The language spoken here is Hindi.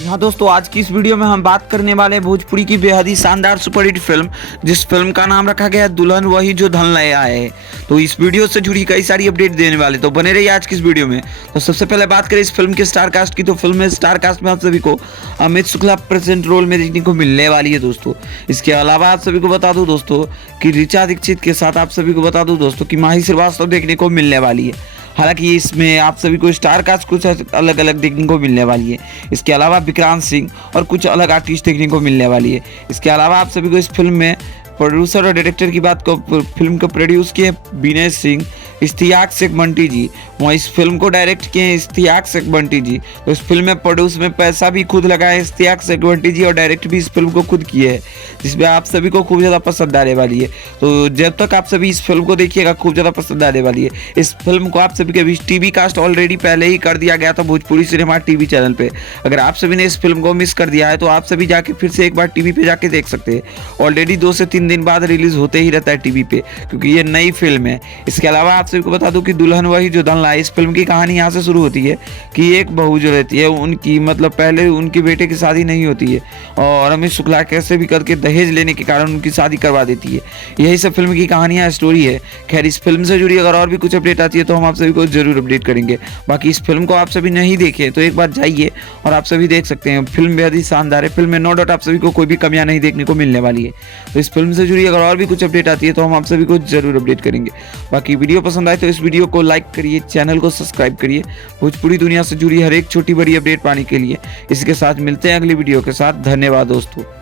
हाँ दोस्तों, आज की इस वीडियो में हम बात करने वाले हैं भोजपुरी की बेहद ही शानदार सुपरहिट फिल्म, जिस फिल्म का नाम रखा गया है दुल्हन वही जो धन ले आए। तो इस वीडियो से जुड़ी कई सारी अपडेट देने वाले, तो बने रहिए आज की इस वीडियो में। तो सबसे पहले बात करें इस फिल्म के स्टार कास्ट की, तो फिल्म में स्टार कास्ट में आप सभी को अमित शुक्ला प्रेजेंट रोल में देखने को मिलने वाली है दोस्तों। इसके अलावा आप सभी को बता दूं दोस्तों कि ऋचा दीक्षित के साथ आप सभी को बता दूं दोस्तों कि माही श्रीवास्तव देखने को मिलने वाली है। हालांकि इसमें आप सभी को स्टार कास्ट कुछ अलग अलग देखने को मिलने वाली है। इसके अलावा विक्रांत सिंह और कुछ अलग आर्टिस्ट देखने को मिलने वाली है। इसके अलावा आप सभी को इस फिल्म में प्रोड्यूसर और डायरेक्टर की बात को, फिल्म को प्रोड्यूस किए विनय सिंह, इश्तियाक शेख बंटी जी। वहाँ इस फिल्म को डायरेक्ट किए इश्तियाक शेख बंटी जी। तो इस फिल्म में प्रोड्यूस में पैसा भी खुद लगाए इश्तियाक शेख बंटी जी और डायरेक्ट भी इस फिल्म को खुद किए हैं, जिसमें आप सभी को खूब ज़्यादा पसंद आने वाली है। तो जब तक आप सभी इस फिल्म को देखिएगा खूब ज़्यादा पसंद आने वाली है। इस फिल्म को आप सभी के बीच टीवी कास्ट ऑलरेडी पहले ही कर दिया गया था भोजपुरी सिनेमा टीवी चैनल पे। अगर आप सभी ने इस फिल्म को मिस कर दिया है तो आप सभी जाके फिर से एक बार टीवी पे जाके देख सकते हैं। ऑलरेडी 2 से 3 दिन बाद रिलीज होते ही रहता है टीवी पे, क्योंकि ये नई फिल्म है। इसके अलावा आप सभी को बता दूं कि दुल्हन वही जो धन लाए, इस फिल्म की कहानी यहाँ से शुरू होती है कि एक बहू जो रहती है उनकी मतलब पहले उनके बेटे की शादी नहीं होती है और अमित शुक्ला कैसे भी करके दहेज लेने के कारण उनकी शादी करवा देती है। यही सब फिल्म की कहानियाँ स्टोरी है। खैर, इस फिल्म से जुड़ी अगर और भी कुछ अपडेट आती है तो हम आप सभी को जरूर अपडेट करेंगे। बाकी इस फिल्म को आप सभी नहीं देखे तो एक बार जाइए और आप सभी देख सकते हैं। फिल्म बेहद ही शानदार है। फिल्म में नो डाउट आप सभी को कोई भी कमियां नहीं देखने को मिलने वाली है। तो इस फिल्म से जुड़ी अगर और भी कुछ अपडेट आती है तो हम आप सभी को जरूर अपडेट करेंगे। बाकी वीडियो पसंद आए तो इस वीडियो को लाइक करिए, चैनल को सब्सक्राइब करिए भोजपुरी दुनिया से जुड़ी हर एक छोटी बड़ी अपडेट पाने के लिए। इसी के साथ मिलते हैं अगली वीडियो के साथ। धन्यवाद दोस्तों।